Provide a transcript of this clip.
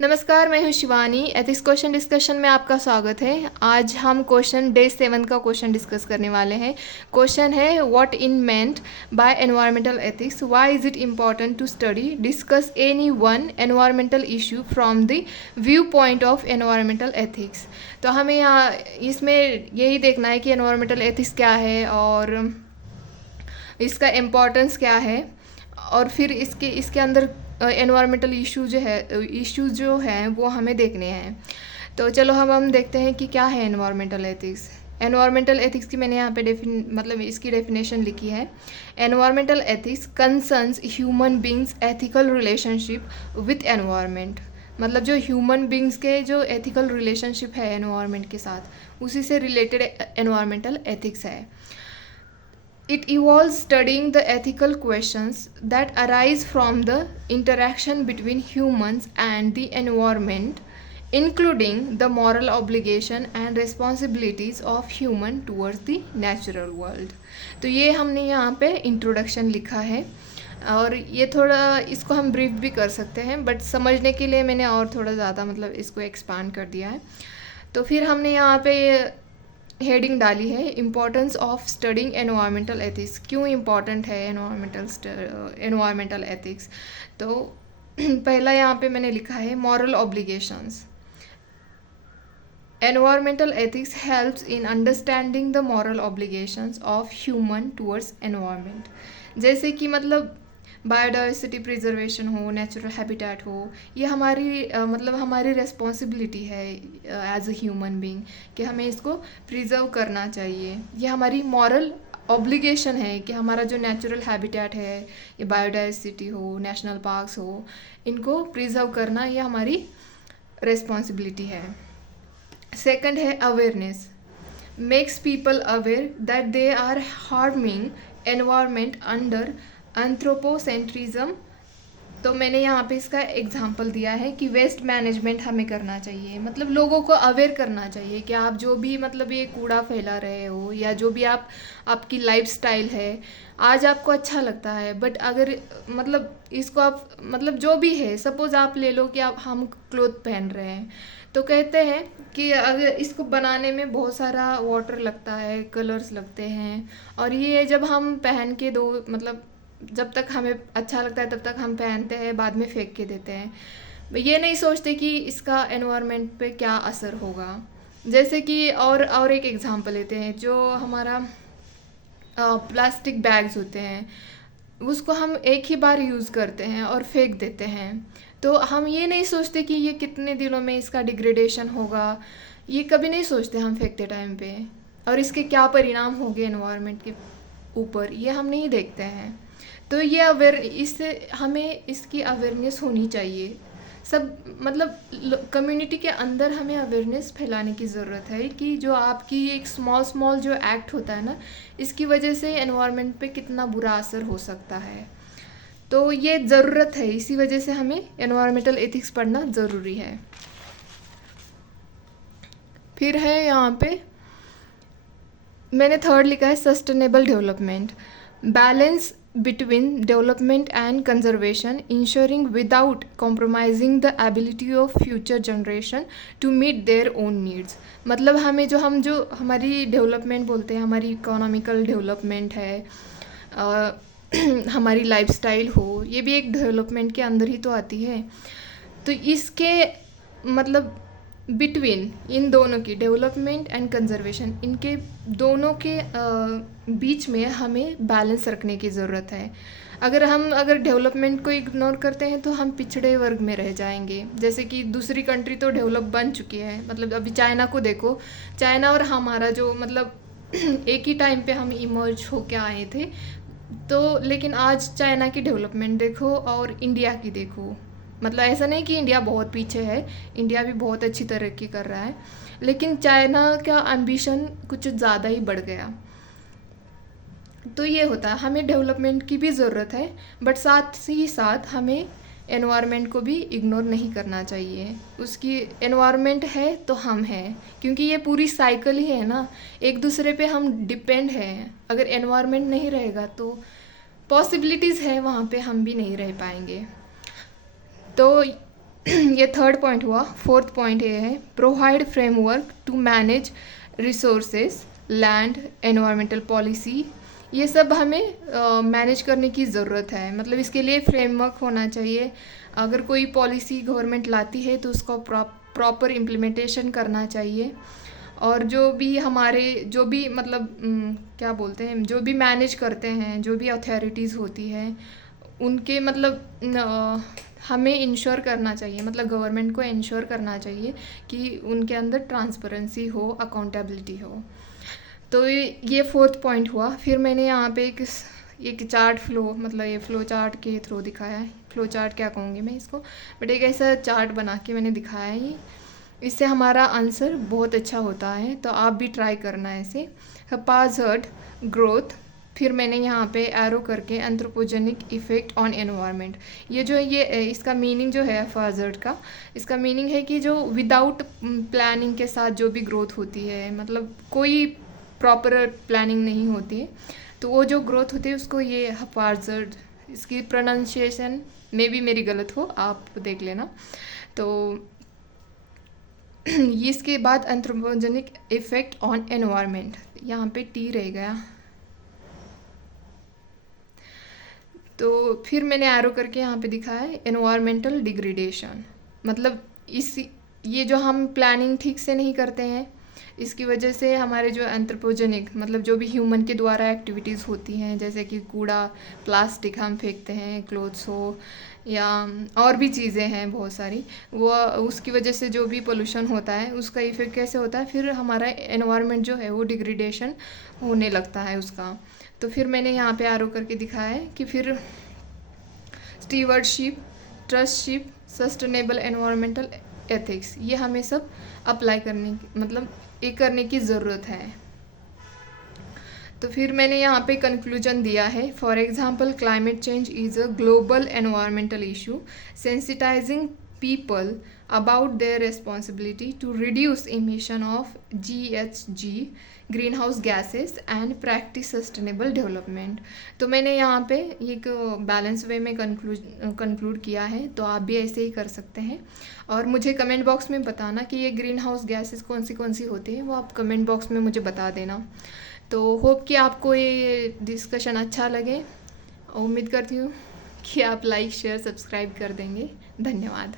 नमस्कार, मैं हूँ शिवानी। एथिक्स क्वेश्चन डिस्कशन में आपका स्वागत है। आज हम क्वेश्चन डे 7 का क्वेश्चन डिस्कस करने वाले हैं। क्वेश्चन है what in meant by environmental ethics, why is it important to study, discuss any one environmental issue from the viewpoint of environmental ethics. तो हमें यहाँ इसमें यही देखना है कि एनवायरमेंटल एथिक्स क्या है और इसका इम्पोर्टेंस क्या है, और फिर इसके अंदर एनवायरमेंटल इश्यूज जो हैं वो हमें देखने हैं। तो चलो हम देखते हैं कि क्या है एनवायरमेंटल एथिक्स। एनवायरमेंटल एथिक्स की मैंने यहाँ पे मतलब इसकी डेफिनेशन लिखी है। Environmental ethics concerns human beings ethical relationship with environment. मतलब जो ह्यूमन बींग्स के जो एथिकल रिलेशनशिप है एनवायरनमेंट के साथ, उसी से रिलेटेड एनवायरमेंटल एथिक्स है। It involves studying the ethical questions that arise from the interaction between humans and the environment, including the moral obligation and responsibilities of human towards the natural world. तो ये हमने यहाँ पे introduction लिखा है, और ये थोड़ा इसको हम ब्रीफ भी कर सकते हैं, बट समझने के लिए मैंने और थोड़ा ज़्यादा मतलब इसको एक्सपांड कर दिया है। तो फिर हमने यहाँ पे हेडिंग डाली है importance of studying environmental ethics. क्यों इम्पॉर्टेंट है एनवायरमेंटल एथिक्स? तो पहला यहाँ पे मैंने लिखा है moral obligations. Environmental ethics helps in understanding the moral obligations of human towards environment. जैसे कि मतलब बायोडाइवर्सिटी प्रिजर्वेशन हो, नेचुरल हैबिटेट हो, ये हमारी रेस्पॉन्सिबिलिटी है एज अ ह्यूमन बीइंग कि हमें इसको प्रिजर्व करना चाहिए। ये हमारी मॉरल ऑब्लिगेशन है कि हमारा जो नेचुरल हैबिटेट है, ये बायोडाइवर्सिटी हो, नेशनल पार्क्स हो, इनको प्रिजर्व करना ये हमारी रेस्पॉन्सिबिलिटी है। सेकंड है awareness. Makes people aware that they are harming environment under anthropocentrism. तो मैंने यहाँ पे इसका एग्जांपल दिया है कि वेस्ट मैनेजमेंट हमें करना चाहिए, मतलब लोगों को अवेयर करना चाहिए कि आप जो भी मतलब ये कूड़ा फैला रहे हो, या जो भी आपकी लाइफस्टाइल है, आज आपको अच्छा लगता है, बट अगर मतलब इसको आप मतलब जो भी है, सपोज आप ले लो कि हम क्लोथ पहन रहे हैं, तो कहते हैं कि अगर इसको बनाने में बहुत सारा वाटर लगता है, कलर्स लगते हैं, और ये जब हम पहन के मतलब जब तक हमें अच्छा लगता है तब तक हम पहनते हैं, बाद में फेंक के देते हैं। ये नहीं सोचते कि इसका एनवायरनमेंट पे क्या असर होगा। जैसे कि और एक एग्जांपल लेते हैं, जो हमारा प्लास्टिक बैग्स होते हैं, उसको हम एक ही बार यूज़ करते हैं और फेंक देते हैं। तो हम ये नहीं सोचते कि ये कितने दिनों में इसका डिग्रेडेशन होगा, ये कभी नहीं सोचते हम फेंकते टाइम पे, और इसके क्या परिणाम होंगे एनवायरनमेंट के ऊपर, ये हम नहीं देखते हैं। तो ये इससे हमें इसकी अवेयरनेस होनी चाहिए। सब मतलब कम्युनिटी के अंदर हमें अवेयरनेस फैलाने की ज़रूरत है कि जो आपकी एक स्मॉल जो एक्ट होता है ना, इसकी वजह से एनवायरनमेंट पे कितना बुरा असर हो सकता है। तो ये ज़रूरत है, इसी वजह से हमें एनवायरमेंटल एथिक्स पढ़ना ज़रूरी है। फिर है यहाँ पे मैंने थर्ड लिखा है sustainable development. Balance between development and conservation, ensuring without compromising the ability of future generation to meet their own needs। मतलब हम जो हमारी डेवलपमेंट बोलते हैं, हमारी इकोनॉमिकल डेवलपमेंट है, हमारी लाइफस्टाइल हो, ये भी एक डेवलपमेंट के अंदर ही तो आती है। तो इसके मतलब बिटवीन इन दोनों की डेवलपमेंट एंड कंजर्वेशन, इनके दोनों के बीच में हमें बैलेंस रखने की ज़रूरत है। अगर डेवलपमेंट को इग्नोर करते हैं तो हम पिछड़े वर्ग में रह जाएंगे। जैसे कि दूसरी कंट्री तो डेवलप बन चुकी है, मतलब अभी चाइना को देखो, चाइना और हमारा जो मतलब एक ही टाइम पे हम इमर्ज होके आए थे, तो लेकिन आज चाइना की डेवलपमेंट देखो और इंडिया की देखो। मतलब ऐसा नहीं कि इंडिया बहुत पीछे है, इंडिया भी बहुत अच्छी तरक्की कर रहा है, लेकिन चाइना का एम्बिशन कुछ ज़्यादा ही बढ़ गया। तो ये होता है, हमें डेवलपमेंट की भी ज़रूरत है, बट साथ ही साथ हमें एनवायरनमेंट को भी इग्नोर नहीं करना चाहिए। उसकी एनवायरनमेंट है तो हम हैं, क्योंकि ये पूरी साइकिल ही है ना, एक दूसरे पे हम डिपेंड हैं। अगर एनवायरनमेंट नहीं रहेगा तो पॉसिबिलिटीज़ है वहाँ पे हम भी नहीं रह पाएंगे। तो ये थर्ड पॉइंट हुआ। फोर्थ पॉइंट ये है, provide framework to manage resources, land, environmental policy. ये सब हमें मैनेज करने की ज़रूरत है, मतलब इसके लिए फ्रेमवर्क होना चाहिए। अगर कोई पॉलिसी गवर्नमेंट लाती है तो उसका प्रॉपर इम्प्लीमेंटेशन करना चाहिए। और जो भी हमारे जो भी मतलब क्या बोलते हैं, जो भी मैनेज करते हैं, जो भी अथॉरिटीज़ होती है, उनके मतलब हमें इंश्योर करना चाहिए, मतलब गवर्नमेंट को इंश्योर करना चाहिए कि उनके अंदर ट्रांसपेरेंसी हो, अकाउंटेबिलिटी हो। तो ये फोर्थ पॉइंट हुआ। फिर मैंने यहाँ पे एक चार्ट फ्लो, मतलब ये फ्लो चार्ट के थ्रू दिखाया है। फ्लो चार्ट क्या कहूँगी मैं इसको, बट एक ऐसा चार्ट बना के मैंने दिखाया है। इससे हमारा आंसर बहुत अच्छा होता है, तो आप भी ट्राई करना है ऐसे। हैप्पैज़ार्ड ग्रोथ, फिर मैंने यहाँ पे एरो करके एंथ्रोपोजेनिक इफ़ेक्ट ऑन एनवायरनमेंट। ये जो है, ये इसका मीनिंग जो है हैप्पैज़ार्ड का, इसका मीनिंग है कि जो विदाउट प्लानिंग के साथ जो भी ग्रोथ होती है, मतलब कोई प्रॉपर प्लानिंग नहीं होती है, तो वो जो ग्रोथ होती है उसको ये हैप्पैज़ार्ड। इसकी प्रोनाउंसिएशन में भी मेरी गलत हो, आप देख लेना। तो इसके बाद एंथ्रोपोजेनिक इफ़ेक्ट ऑन एनवायरनमेंट, यहाँ पे टी रह गया। तो फिर मैंने एरो करके यहाँ पे दिखाया है एनवायरमेंटल डिग्रेडेशन, मतलब ये जो हम प्लानिंग ठीक से नहीं करते हैं, इसकी वजह से हमारे जो एंथ्रोपोजेनिक, मतलब जो भी ह्यूमन के द्वारा एक्टिविटीज़ होती हैं, जैसे कि कूड़ा, प्लास्टिक हम फेंकते हैं, क्लोथ्स हो या और भी चीज़ें हैं बहुत सारी, वो उसकी वजह से जो भी पोल्यूशन होता है उसका इफ़ेक्ट कैसे होता है, फिर हमारा एनवायरनमेंट जो है वो डिग्रेडेशन होने लगता है उसका। तो फिर मैंने यहाँ पे एरो करके दिखाया है कि फिर स्टीवर्डशिप, ट्रस्टशिप, सस्टेनेबल एनवायरमेंटल एथिक्स, ये हमें सब अप्लाई करने मतलब ये करने की ज़रूरत है। तो फिर मैंने यहाँ पे कंक्लूजन दिया है। For example, climate change is a global environmental issue, sensitising people about their responsibility to reduce emission of GHG greenhouse gases and practice sustainable development। तो मैंने यहाँ पे एक बैलेंस वे में कंक्लूड किया है, तो आप भी ऐसे ही कर सकते हैं। और मुझे कमेंट बॉक्स में बताना कि ये ग्रीन हाउस गैसेस कौन सी होती हैं, वो आप कमेंट बॉक्स में मुझे बता देना। तो होप कि आपको ये डिस्कशन अच्छा लगे। उम्मीद करती हूँ कि आप लाइक, शेयर, सब्सक्राइब कर देंगे। धन्यवाद।